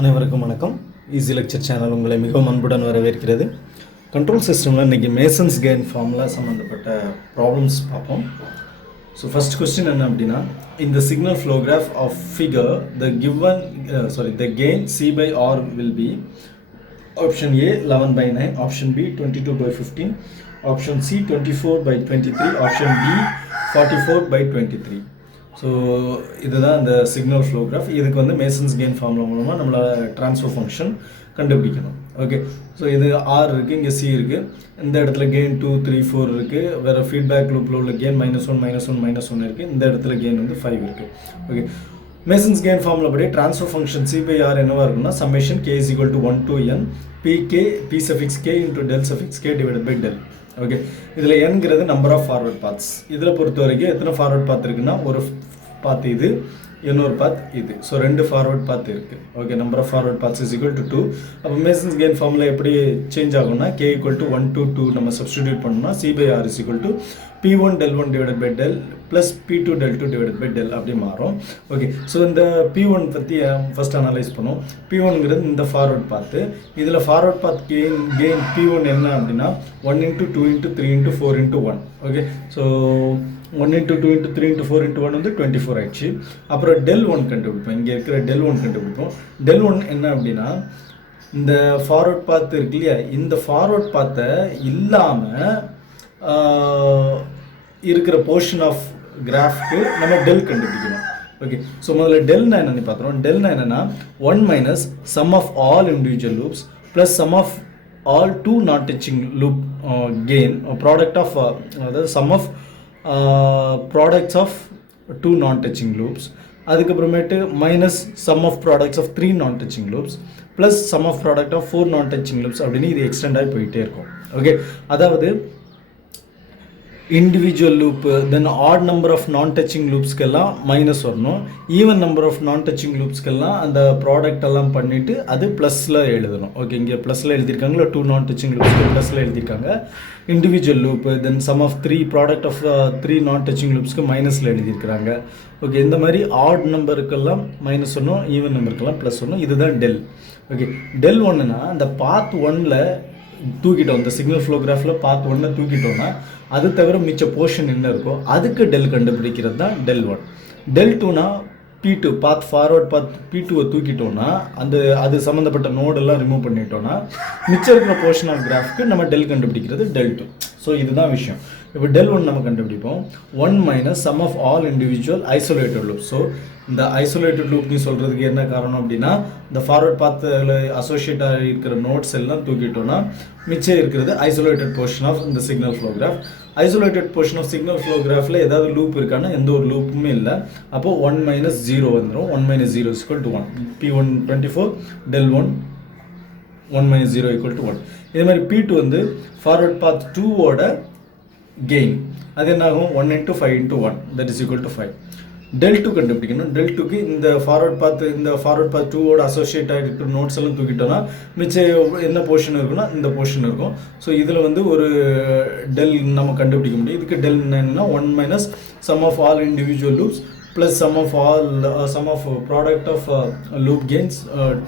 அனைவருக்கும் வணக்கம். Easy lecture channel உங்களை மிகவும் அன்புடன் வரவேற்கிறது. கண்ட்ரோல் சிஸ்டமில் இன்றைக்கி மேசன்ஸ் கெயின் ஃபார்முலா சம்மந்தப்பட்ட ப்ராப்ளம்ஸ் பார்ப்போம். ஸோ ஃபஸ்ட் கொஸ்டின் என்ன அப்படின்னா, இந்த signal flow graph of figure the gain C by R will be option A 11/9, option B 22/15, option C 24/23, option D 44/23. So இதுதான் இந்த சிக்னல் ஃப்ளோ கிராஃப். இதுக்கு வந்து masons gain formula மூலமாக நம்மளால் ட்ரான்ஸ்ஃபர் ஃபங்க்ஷன் கண்டுபிடிக்கணும். ஓகே, ஸோ இது R இருக்குது, இங்கே C இருக்குது, இந்த இடத்துல கெயின் 2, 3, 4 இருக்குது, வேறு ஃபீட்பேக் லூப்பில் உள்ள கெயின் -1 இருக்குது, இந்த இடத்துல கெயின் வந்து 5 இருக்குது. ஓகே, மேசன்ஸ் கெயின் ஃபார்முலா படி transfer function C by R என்னவாக இருக்குன்னா, summation k = 1 to n p(k) into del k divided by del. Okay, இதில் nங்கிறது நம்பர் ஆஃப் ஃபார்வர்ட் பாத்ஸ். இதில் பொறுத்த வரைக்கும் எத்தனை ஃபார்வர்ட் பாத் இருக்குன்னா, ஒரு பாத் இது, இன்னொரு பாத் இது. ஸோ 2 ஃபார்வர்ட் பாத் இருக்குது. Okay, number of forward paths = 2. அப்போ மேசன்ஸ் கெயின் ஃபார்முலா எப்படி சேஞ்ச் ஆகும்னா, k = 1 to 2 நம்ம சப்ஸ்டிடியூட் பண்ணோம்னா C by R = P1 del 1 divided by del plus P2 del 2 divided by del அப்படி மாறும். ஓகே, ஸோ இந்த P1 பற்றி ஃபஸ்ட் அனலைஸ் பண்ணோம். P1ங்கிறது இந்த ஃபார்வர்ட் பாத்து. இதில் ஃபார்வர்ட் பாத் கெயின் P1 என்ன அப்படின்னா 1 × 2 × 3 × 4 × 1. ஓகே, ஸோ 1 × 2 × 3 × 4 × 1 வந்து 24 ஆயிடுச்சு. அப்புறம் del 1 கண்டுபிடிப்போம். இங்கே இருக்கிற del 1 கண்டுபிடிப்போம். del 1 என்ன அப்படின்னா, இந்த ஃபார்வர்ட் பாத் இருக்கு இல்லையா, இந்த ஃபார்வர்ட் பாத்தை இல்லாமல் இருக்கிற போர்ஷன் ஆஃப் கிராஃப்க்கு நம்ம டெல் கண்டுபிடிக்கணும். ஓகே, ஸோ முதல்ல டெல்னா என்னென்னு பார்க்குறோம். டெல்னா என்னென்னா 1 - sum of all individual loops plus sum of all two non-touching loop gain product of அதாவது sum of products of 2 non-touching loops, அதுக்கப்புறமேட்டு minus sum of products of 3 non-touching loops plus sum of product of 4 non-touching loops அப்படின்னு இது extend ஆகி போயிட்டே இருக்கும். Okay, அதாவது individual loop, then odd number of non touching லூப்ஸ்க்கெல்லாம் minus வரணும், even number of non touching லூப்ஸ்க்கெல்லாம் அந்த ப்ராடக்ட் எல்லாம் பண்ணிவிட்டு அது ப்ளஸில் எழுதணும். ஓகே, இங்கே ப்ளஸில் எழுதியிருக்காங்களா, 2 நான் டச்சிங் லூப்ஸ்க்கு ப்ளஸில் எழுதியிருக்காங்க. Individual loop, then sum of 3 product of 3 non touching லூப்ஸ்க்கு மைனஸில் எழுதியிருக்கிறாங்க. ஓகே, இந்த மாதிரி ஆட் நம்பருக்கெல்லாம் மைனஸ் ஒன்றும், ஈவன் நம்பருக்கெல்லாம் ப்ளஸ் ஒன்றும். இதுதான் டெல். ஓகே, டெல் ஒன்றுனா அந்த பாத் 1ல் தூக்கிட்டோம், இந்த சிக்னல் ஃப்ளோ கிராஃபில் பாத் 1 தூக்கிட்டோம்னா அது தவிர மிச்ச போர்ஷன் என்ன இருக்கோ அதுக்கு டெல் கண்டுபிடிக்கிறது தான் del 1. del 2னா P2 பாத் ஃபார்வர்ட் பாத் P2வை தூக்கிட்டோம்னா அது சம்மந்தப்பட்ட நோடெல்லாம் ரிமூவ் பண்ணிட்டோம்னா மிச்சம் இருக்கிற போர்ஷன் ஆஃப் கிராஃப்க்கு நம்ம டெல் கண்டுபிடிக்கிறது del 2. ஸோ இதுதான் விஷயம். இப்போ del 1 நம்ம கண்டுபிடிப்போம். 1 - sum of all individual isolated loops. So இந்த ஐசோலேட்டட் லூப்னு சொல்கிறதுக்கு என்ன காரணம் அப்படின்னா, இந்த ஃபார்வர்ட் பாத்தில் அசோசியேட் ஆகி இருக்கிற நோட்ஸ் எல்லாம் தூக்கிட்டோம்னா மிச்சம் இருக்கிறது ஐசோலேட்டட் போர்ஷன் ஆஃப் இந்த signal flow graph. Isolated portion of signal flow கிராஃபில் ஏதாவது லூப் இருக்கான்னா எந்த ஒரு லூப்புமே இல்லை. அப்போது 1 - 0 வந்துடும். 1 - 0 = 1. P1 24, del 1 1 - 0 = 1. இதே மாதிரி P2 வந்து ஃபார்வர்ட் பாத் 2வோட கெயின் அது என்ன ஆகும், 1 × 5 × 1 that is equal to 5. del 2 கண்டுபிடிக்கணும். del 2க்கு இந்த ஃபார்வர்ட் பாத் 2வோட அசோசியேட் ஆகிட்டு நோட்ஸ் எல்லாம் தூக்கிட்டோம்னா மிச்சம் என்ன போர்ஷன் இருக்குன்னா இந்த போர்ஷன் இருக்கும். ஸோ இதில் வந்து ஒரு டெல் நம்ம கண்டுபிடிக்க முடியும். இதுக்கு டெல் என்னன்னா 1 - sum of all individual loops plus sum of product of loop gains,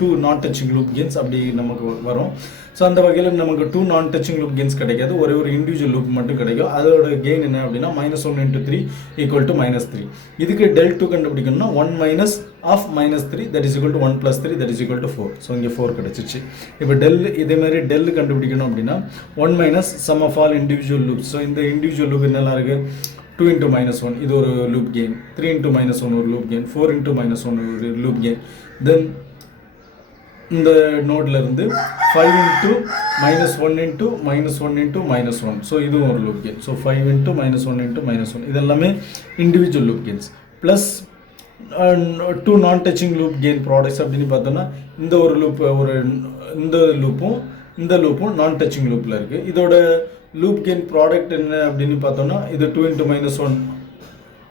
2 non-touching loop gains அப்படி நமக்கு வரும். ஸோ அந்த வகையில் நமக்கு 2 non-touching loop gains கிடைக்காது, ஒரே ஒரு இண்டிவிஜுவல் லூப் மட்டும் கிடைக்கும். அதோட கெயின் என்ன அப்படின்னா -1 × 3 = -3. இதுக்கு del 2 கண்டுபிடிக்கணும்னா 1 - of -3 that is equal to 1 + 3 that is equal to 4. So இங்கே 4 கிடச்சிச்சு. இப்போ டெல் இதே மாதிரி டெல் கண்டுபிடிக்கணும் அப்படின்னா 1 - sum of all individual loops. So இந்த இண்டிவிஜுவல் லூப் என்னெல்லாம் இருக்குது, 2 × -1 இது ஒரு லூப் கெயின், 3 × -1 ஒரு லூப் கெயின், 4 × -1 ஒரு லூப் கெயின், தென் இந்த நோட்ல இருந்து 5 × -1 × -1 × -1. ஸோ இதுவும் ஒரு லூப் கெயின். ஸோ 5 × -1 × -1 இதெல்லாமே இண்டிவிஜுவல் லூப் கெயின்ஸ் ப்ளஸ் 2 நான் டச்சிங் லூப் கெயின் ப்ராடக்ட்ஸ் அப்படின்னு பார்த்தோன்னா இந்த ஒரு லூப் இந்த லூப்பும் நான் டச்சிங் லூப்பில் இருக்குது. இதோட லூப் கெயின் ப்ராடக்ட் என்ன அப்படின்னு பார்த்தோன்னா இது 2 × -1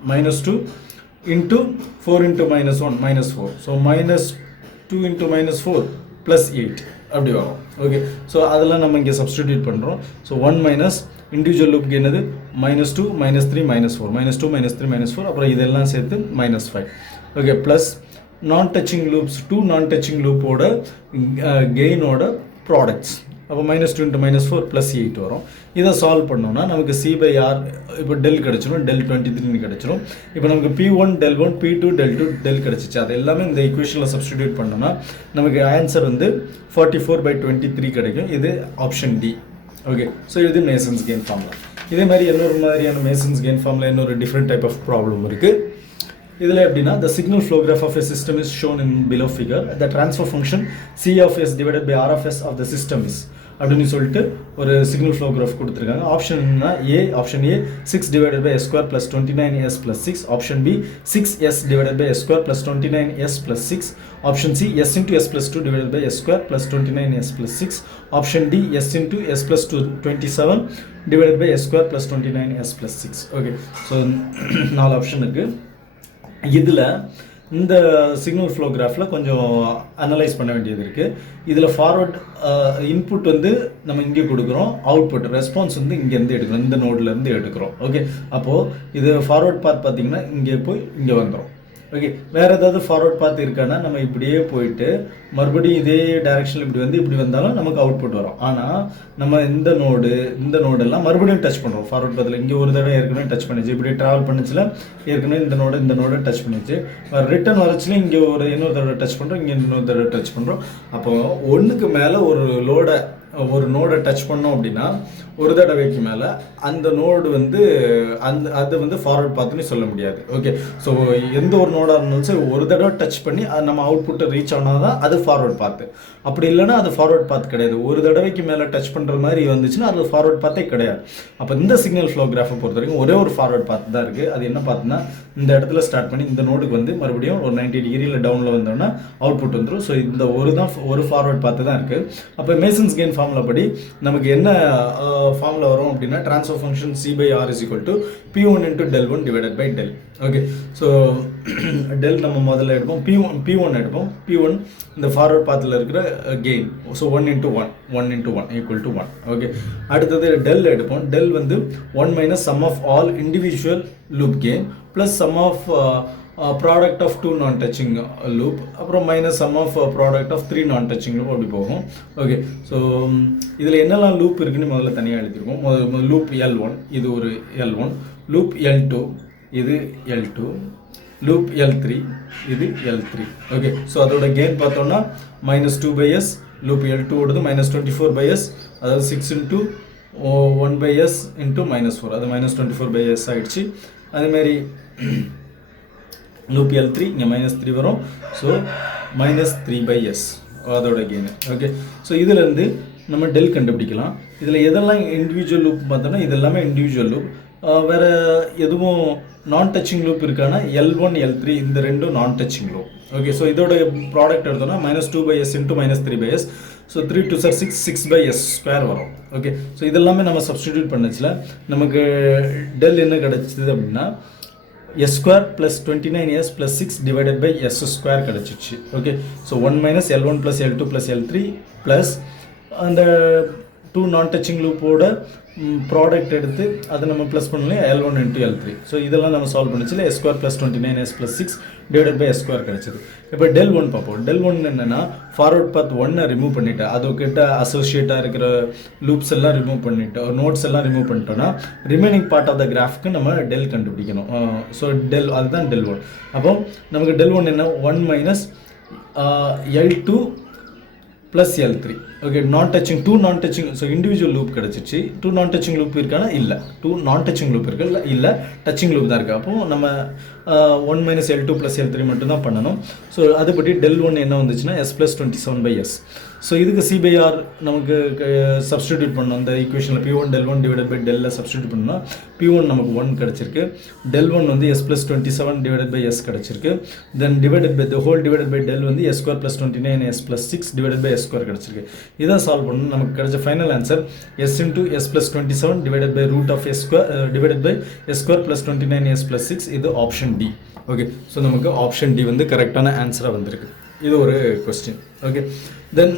-2 × 4 × -1 -4. ஸோ -2 × -4 + 8 அப்படி வரும். ஓகே, ஸோ அதெல்லாம் நம்ம இங்கே சப்ஸ்டிடியூட் பண்ணுறோம். ஸோ 1 - இண்டிவிஜுவல் லூப் கெயின் -2 -3 -4 -2 -3 -4 அப்புறம் இதெல்லாம் சேர்த்து -5. ஓகே, ப்ளஸ் நான் டச்சிங் லூப்ஸ், 2 நான் டச்சிங் லூப்போட கெயினோட ப்ராடக்ட்ஸ். அப்போ -2 × -4 +8 வரும். இதை சால்வ் பண்ணோம்னா நமக்கு C/R இப்போ டெல் கிடச்சிடும், del 23 கிடச்சிடும். இப்போ நமக்கு P1 del 1 P2 del 2 del கிடச்சிச்சு. அது எல்லாமே இந்த ஈக்குவேஷனில் சப்ஸ்டிடியூட் பண்ணோம்னா நமக்கு ஆன்சர் வந்து 44/23 கிடைக்கும். இது ஆப்ஷன் டி. ஓகே, ஸோ இது மேசன்ஸ் கெயின் ஃபார்முலா. இதே மாதிரி இன்னொரு மாதிரியான மேசன்ஸ் கெயின் ஃபார்முலா இன்னொரு டிஃப்ரெண்ட் டைப் ஆஃப் ப்ராப்ளம் இருக்குது. இதில் எப்படின்னா the signal flow graph of a system is shown in below figure. The transfer function C of S divided by R of S of the system is அப்படின்னு சொல்லிட்டு ஒரு signal flow graph கொடுத்துருக்காங்க. ஆப்ஷன்னா option A 6 divided by S square plus 29S plus 6. Option B 6S divided by S square plus 29S plus 6. Option C S into S plus 2 divided by S square plus 29S plus 6. Option D S into S plus 27 divided by S square plus 29S plus 6. Okay, so 4 option இருக்குது. இதில் இந்த signal flow கிராஃபில் கொஞ்சம் analyse பண்ண வேண்டியது இருக்குது. இதில் forward input வந்து நம்ம இங்கே கொடுக்குறோம், அவுட்புட் ரெஸ்பான்ஸ் வந்து இங்கேருந்து எடுக்கிறோம், இந்த நோட்லேருந்து எடுக்கிறோம். ஓகே, அப்போது இது ஃபார்வர்ட் பாத் பார்த்திங்கன்னா இங்கே போய் இங்கே வந்துடும். ஓகே, வேறு ஏதாவது ஃபார்வர்ட் பாத் இருக்கான்னா நம்ம இப்படியே போயிட்டு மறுபடியும் இதே டைரெக்ஷனில் இப்படி வந்து இப்படி வந்தாலும் நமக்கு அவுட்புட் வரும். ஆனால் நம்ம இந்த நோடெல்லாம் மறுபடியும் டச் பண்ணுறோம். ஃபார்வர்ட் பாத்தில் இங்கே ஒரு தடவை ஏற்கனவே டச் பண்ணிச்சு, இப்படி ட்ராவல் பண்ணிச்சுல ஏற்கனவே இந்த நோடை டச் பண்ணிச்சு. ரிட்டர்ன் வரச்சுல இங்கே இன்னொரு தடவை டச் பண்ணுறோம், இங்கே இன்னொரு தடவை டச் பண்ணுறோம். அப்போது ஒன்றுக்கு மேலே ஒரு நோடை டச் பண்ணோம் அப்படின்னா ஒரு தடவைக்கு மேலே அந்த நோடு வந்து அது வந்து ஃபார்வர்ட் பாத்துன்னு சொல்ல முடியாது. ஓகே, ஸோ எந்த ஒரு நோடாக இருந்தாலும் சரி ஒரு தடவை டச் பண்ணி அது நம்ம அவுட்புட்டை ரீச் ஆனால் தான் அது ஃபார்வர்ட் பாத்து. அப்படி இல்லைன்னா அது ஃபார்வர்ட் பாத் கிடையாது. ஒரு தடவைக்கு மேலே டச் பண்ணுற மாதிரி வந்துச்சுன்னா அது ஃபார்வர்ட் பாத்தே கிடையாது. அப்போ இந்த சிக்னல் ஃப்ளோ கிராஃபை பொறுத்த வரைக்கும் ஒரே ஒரு ஃபார்வர்ட் பாத் தான் இருக்குது. அது என்ன பார்த்துன்னா இந்த இடத்துல ஸ்டார்ட் பண்ணி இந்த நோடுக்கு வந்து மறுபடியும் ஒரு 90 டிகிரியில் டவுனில் வந்தோன்னா அவுட்புட் வந்துடும். ஸோ இந்த ஒரு ஃபார்வர்ட் பாத்து தான் இருக்குது. அப்போ மேசன்ஸ் கெயின் ஃபார்முலா படி நமக்கு என்ன ஃபார்முலா வரும் அப்படின்னா transfer function C/R is equal to P1 into del 1 divided by del. Okay, so del நம்ம முதல்ல எடுப்போம், P1 எடுப்போம். P1 இந்த ஃபார்வர்ட் பாத்தில் இருக்கிற gain. So 1 into 1 equal to 1. Okay, அடுத்தது டெல் எடுப்போம். டெல் வந்து 1 minus sum of all individual loop gain plus sum of product of 2 non-touching loop, அப்புறம் minus sum of product of 3 non-touching loop அப்படி போகும். Okay, so இதில் என்னெல்லாம் loop இருக்குன்னு முதல்ல தனியாக எழுதியிருக்கோம். லூப் L1 இது ஒரு L1, லூப் L2 இது L2, லூப் L3 இது L3. ஓகே, ஸோ அதோட கெயின் பார்த்தோம்னா -2/s, லூப் L2 ஓடுது -24/s, அதாவது 6 into 1/s into -4, அது -24/s ஆகிடுச்சு. அதேமாரி லூப் L3 இங்கே -3 வரும். ஸோ -3/s அதோட கெயின். ஓகே, ஸோ இதிலேருந்து நம்ம டெல் கண்டுபிடிக்கலாம். இதில் எதெல்லாம் இண்டிவிஜுவல் லூப் பார்த்தோன்னா இது எல்லாமே இண்டிவிஜுவல் லூப். வேறு எதுவும் நான் டச்சிங் லூப் இருக்கான்னா L1 L3 இந்த ரெண்டும் நான் டச்சிங் லூப். ஓகே, ஸோ இதோட ப்ராடக்ட் எடுத்தோன்னா -2/s into -3/s. So 3 2 6 6/s square வரும். ஓகே, ஸோ இதெல்லாமே நம்ம சப்ஸ்டிடியூட் பண்ணச்சுல நமக்கு டெல் என்ன கிடச்சிது அப்படின்னா S square plus 29S plus 6 divided by S square கிடச்சிச்சு. Okay, so 1 minus L1 plus L2 plus L3 plus அந்த 2 நான் டச்சிங் லூப்போட ப்ராடக்ட் எடுத்து அதை நம்ம ப்ளஸ் பண்ணலையே L1 into L3. ஸோ இதெல்லாம் நம்ம solve பண்ணிச்சுல S square plus 29S plus 6 divided by S square கிடச்சிது. இப்போ del 1 பார்ப்போம். del 1 என்னென்னா ஃபார்வர்ட் பாத் 1 ரிமூவ் பண்ணிவிட்டு அதுக்கிட்ட அசோசியேட்டாக இருக்கிற லூப்ஸ் எல்லாம் ரிமூவ் பண்ணிவிட்டு நோட்ஸ் எல்லாம் ரிமூவ் பண்ணிட்டோன்னா ரிமைனிங் பார்ட் ஆஃப் த கிராஃப்க்கு நம்ம டெல் கண்டுபிடிக்கணும். ஸோ டெல் அதுதான் del 1. அப்போ நமக்கு del 1 என்ன 1 minus L2 plus L3. Okay, நான் டச்சிங் 2 நான் டச்சிங், ஸோ இண்டிவிஜுவல் லூப் கிடச்சிச்சு. 2 நான் டச்சிங் லூப் இருக்கானா இல்லை, 2 நான் டச்சிங் லூப் இருக்கு இல்லை டச்சிங் லூப் தான் இருக்குது. அப்போது நம்ம 1 minus L2 plus L3 மட்டும்தான் பண்ணணும். ஸோ அதுபடி del 1 என்ன வந்துச்சுன்னா S plus 27/s. ஸோ இதுக்கு C/R நமக்கு சப்ஸ்டிடியூட் பண்ணோம். இந்த ஈக்குவேஷனில் P1 del 1 divided by del substitute பண்ணோம்னா P1 நமக்கு 1 கிடச்சிருக்கு. del 1 வந்து S plus 27 divided by S கிடச்சிருக்கு. Then divided by the whole divided by del வந்து S square plus 29S plus 6 divided by S square கிடச்சிருக்கு. இதை சால்வ் பண்ணணும். நமக்கு கிடைச்ச final answer S into S plus 27 divided by root of S square divided by S square plus 29S plus 6. இது option D. Okay, so நமக்கு option D வந்து கரெக்டான ஆன்சராக வந்திருக்கு. இது ஒரு கொஸ்டின். ஓகே, தென்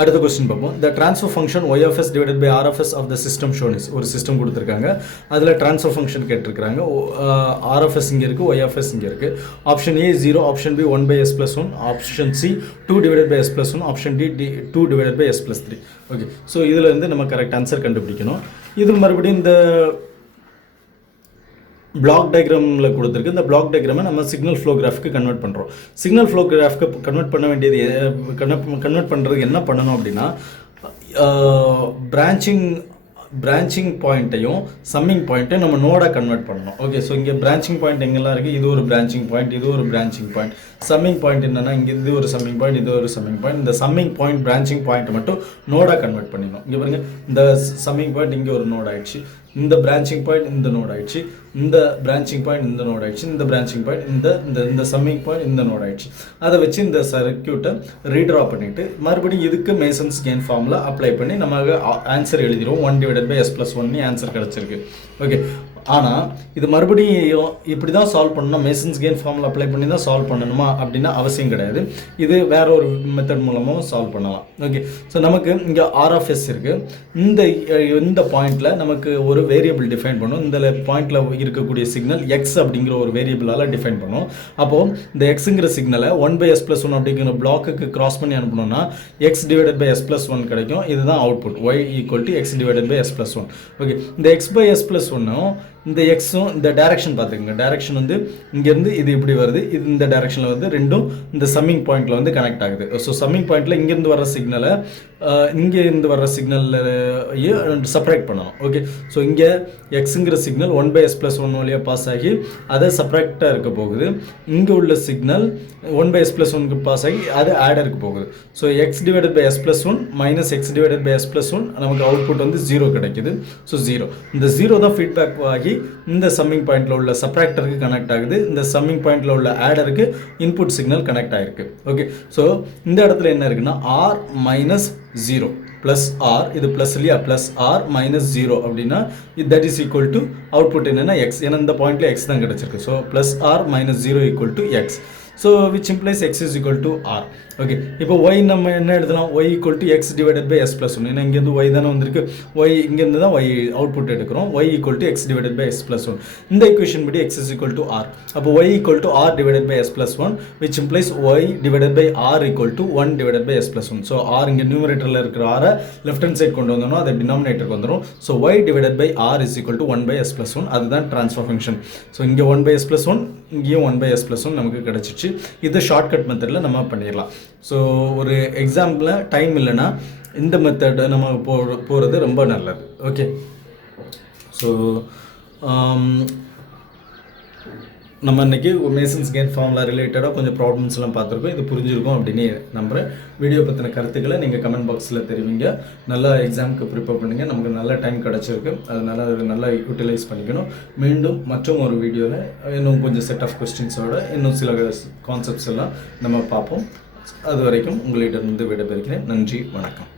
அடுத்த கொஸ்டின் பார்ப்போம். The transfer function Y of S divided by R of S of the system shown is. ஒரு சிஸ்டம் கொடுத்துருக்காங்க, அதில் ட்ரான்ஸ்ஃபர் ஃபங்க்ஷன் கேட்டிருக்காங்க. ஆர் ஆஃப் எஸ் இங்கே இருக்குது, ஒய் ஆஃப் எஸ் இங்கே இருக்குது. Option A 0, option B 1 by S plus 1, option C 2 divided by S plus 1, option D 2 divided by S plus 3. Okay, so இதில் இருந்து நம்ம கரெக்ட் ஆன்சர் கண்டுபிடிக்கணும். இது மறுபடியும் இந்த பிளாக் டயக்ராமில் கொடுத்துருக்கு. இந்த பிளாக் டயக்ராமை நம்ம சிக்னல் ஃப்ளோ கிராஃப்க்கு கன்வெர்ட் பண்ணுறோம். சிக்னல் ஃப்ளோ கிராஃப்க்கு கன்வெர்ட் பண்ண வேண்டியது கன்வெர்ட் பண்ணுறதுக்கு என்ன பண்ணணும் அப்படின்னா, பிரான்ச்சிங் பாயிண்ட்டையும் சம்மிங் பாயிண்ட்டையும் நம்ம நோடாக கன்வெர்ட் பண்ணணும். ஓகே, ஸோ இங்கே பிரான்ச்சிங் பாயிண்ட் எங்கெல்லாம் இருக்குது, இது ஒரு பிரான்ச்சிங் பாயிண்ட், இது ஒரு பிரான்ச்சிங் பாயிண்ட். சம்மிங் பாயிண்ட் என்னென்னா, இங்கே இது ஒரு சம்மிங் பாயிண்ட், இது ஒரு சம்மிங் பாயிண்ட். இந்த சம்மிங் பாயிண்ட் பிரான்ச்சிங் பாயிண்ட் மட்டும் நோடாக கன்வெர்ட் பண்ணிடணும். இங்கே பாருங்கள், இந்த சம்மிங் பாயிண்ட் இங்கே ஒரு நோட் ஆகிடுச்சு, இந்த பிரான்ச்சிங் பாயிண்ட் இந்த நோட் ஆகிடுச்சு, இந்த பிரான்ச்சிங் பாயிண்ட் இந்த நோட் ஆகிடுச்சு, இந்த பிரான்ச்சிங் பாயிண்ட் இந்த சம்மிங் பாயிண்ட் இந்த நோட் ஆகிடுச்சு. அதை வச்சு இந்த சர்க்யூட்டை ரீட்ரா பண்ணிவிட்டு மறுபடியும் இதுக்கு மேசன்ஸ் கெயின் ஃபார்முலா அப்ளை பண்ணி நம்ம ஆன்சர் எழுதிடுவோம். 1 divided by S plus 1 answer கிடச்சிருக்கு. ஓகே, ஆனால் இது மறுபடியும் இப்படி தான் சால்வ் பண்ணணும், மேசன்ஸ் கெயின் ஃபார்முலா அப்ளை பண்ணி தான் சால்வ் பண்ணணுமா அப்படின்னா அவசியம் கிடையாது. இது வேற ஒரு மெத்தட் மூலமாக சால்வ் பண்ணலாம். ஓகே, ஸோ நமக்கு இங்கே ஆர் ஆஃப் எஸ் இருக்குது. இந்த பாயிண்டில் நமக்கு ஒரு வேரியபிள் டிஃபைன் பண்ணும். இந்த பாயிண்டில் இருக்கக்கூடிய சிக்னல் எக்ஸ் அப்படிங்கிற ஒரு வேரியபிளால் டிஃபைன் பண்ணும். அப்போது இந்த எக்ஸுங்கிற சிக்னலை 1 பை எஸ் ப்ளஸ் 1 அப்படிங்கிற பிளாக்குக்கு கிராஸ் பண்ணி அனுப்பணும்னா X divided by S plus 1 கிடைக்கும். இதுதான் output, Y equal to X divided by S plus 1. Okay, இந்த எக்ஸ் பை எஸ் ப்ளஸ் 1 இந்த எக்ஸும் இந்த டைரக்ஷன் பார்த்துக்கோங்க. டைரக்ஷன் வந்து இங்கேருந்து இது இப்படி வருது, இது இந்த டைரக்ஷனில் வந்து ரெண்டும் இந்த சம்மிங் பாயிண்டில் வந்து கனெக்ட் ஆகுது. ஸோ சம்மிங் பாயிண்டில் இங்கேருந்து வர சிக்னலை இங்கேருந்து வர சிக்னல்லையே செப்பரேட் பண்ணணும். ஓகே, ஸோ இங்கே எக்ஸுங்கிற சிக்னல் 1 பை எஸ் ப்ளஸ் 1 வழியாக பாஸ் ஆகி அதை செப்பரேட்டாக இருக்க போகுது. இங்கே உள்ள சிக்னல் 1 பை எஸ் ப்ளஸ் 1க்கு பாஸ் ஆகி அது ஆடருக்கு போகுது. So X divided by S plus 1 minus X divided by S plus 1 நமக்கு அவுட்புட் வந்து 0 கிடைக்குது. ஸோ 0, இந்த 0 தான் ஃபீட்பேக் ஆகி இந்த சம்மிங் பாயிண்டில் உள்ள சப்ராக்டருக்கு கனெக்ட் ஆகுது. இந்த சம்மிங் பாயிண்டில் உள்ள ஆடருக்கு இன்புட் சிக்னல் கனெக்ட் ஆகிருக்கு. ஓகே, ஸோ இந்த இடத்துல என்ன இருக்குன்னா ஆர் மைனஸ் 0 ப்ளஸ் ஆர், இது ப்ளஸ் இல்லையா, ப்ளஸ் ஆர் மைனஸ் 0 அப்படின்னா that is equal to output என்னென்னா எக்ஸ். ஏன்னா இந்த பாயிண்டில் எக்ஸ் தான் கிடச்சிருக்கு. So plus R minus 0 equal to X. So which implies X is equal to R. Okay, இப்போ ஒய் நம்ம என்ன எழுதலாம், Y equal to X divided by S plus 1. ஏன்னா இங்கேருந்து ஒய் தானே வந்திருக்கு, ஒய் இங்கேருந்து தான் ஒய் அவுட்புட் எடுக்கிறோம். Y equal to X divided by S plus 1. இந்த ஈக்குவேஷன் படி X is equal to R. அப்போ Y equal to R divided by S plus 1 which implies Y divided by R equal to 1 divided by S plus 1. So R இங்கே நியூமரேட்டரில் இருக்கிற ஆரை left hand side கொண்டு வந்தோம்னா அது டினாமினேட்டருக்கு வந்துடும். So Y divided by R is equal to 1 by S plus 1. அதுதான் ட்ரான்ஸ்ஃபர் ஃபங்க்ஷன். ஸோ இங்கே 1 பை எஸ் ப்ளஸ் 1, இங்கேயும் 1 பை எஸ் ப்ளஸ் 1 நமக்கு கிடச்சிச்சு. இது ஷார்ட்கட் மெத்தடில் நம்ம பண்ணிடலாம். ஸோ ஒரு எக்ஸாம்பிள் டைம் இல்லைன்னா இந்த மெத்தட் நம்ம போகிறது ரொம்ப நல்லது. ஓகே, ஸோ நம்ம இன்றைக்கி மேசன்ஸ் கெயின் ஃபார்முலா ரிலேட்டடாக கொஞ்சம் ப்ராப்ளம்ஸ்லாம் பார்த்துருக்கோம். இது புரிஞ்சிருக்கும் அப்படின்னு நம்புகிறேன். வீடியோ பற்றின கருத்துக்களை நீங்கள் கமெண்ட் பாக்ஸில் தெரிவிங்க. நல்லா எக்ஸாமுக்கு ப்ரிப்பேர் பண்ணுங்கள். நமக்கு நல்ல டைம் கிடச்சிருக்கு, அதனால் அதை நல்லா யூட்டிலைஸ் பண்ணிக்கணும். மீண்டும் மற்றும் ஒரு வீடியோவில் இன்னும் கொஞ்சம் செட் ஆஃப் கொஸ்டின்ஸோட இன்னும் சில கான்செப்ட்ஸ் எல்லாம் நம்ம பார்ப்போம். அது வரைக்கும் உங்களிடமிருந்து விடைபெறுகிறேன். நன்றி, வணக்கம்.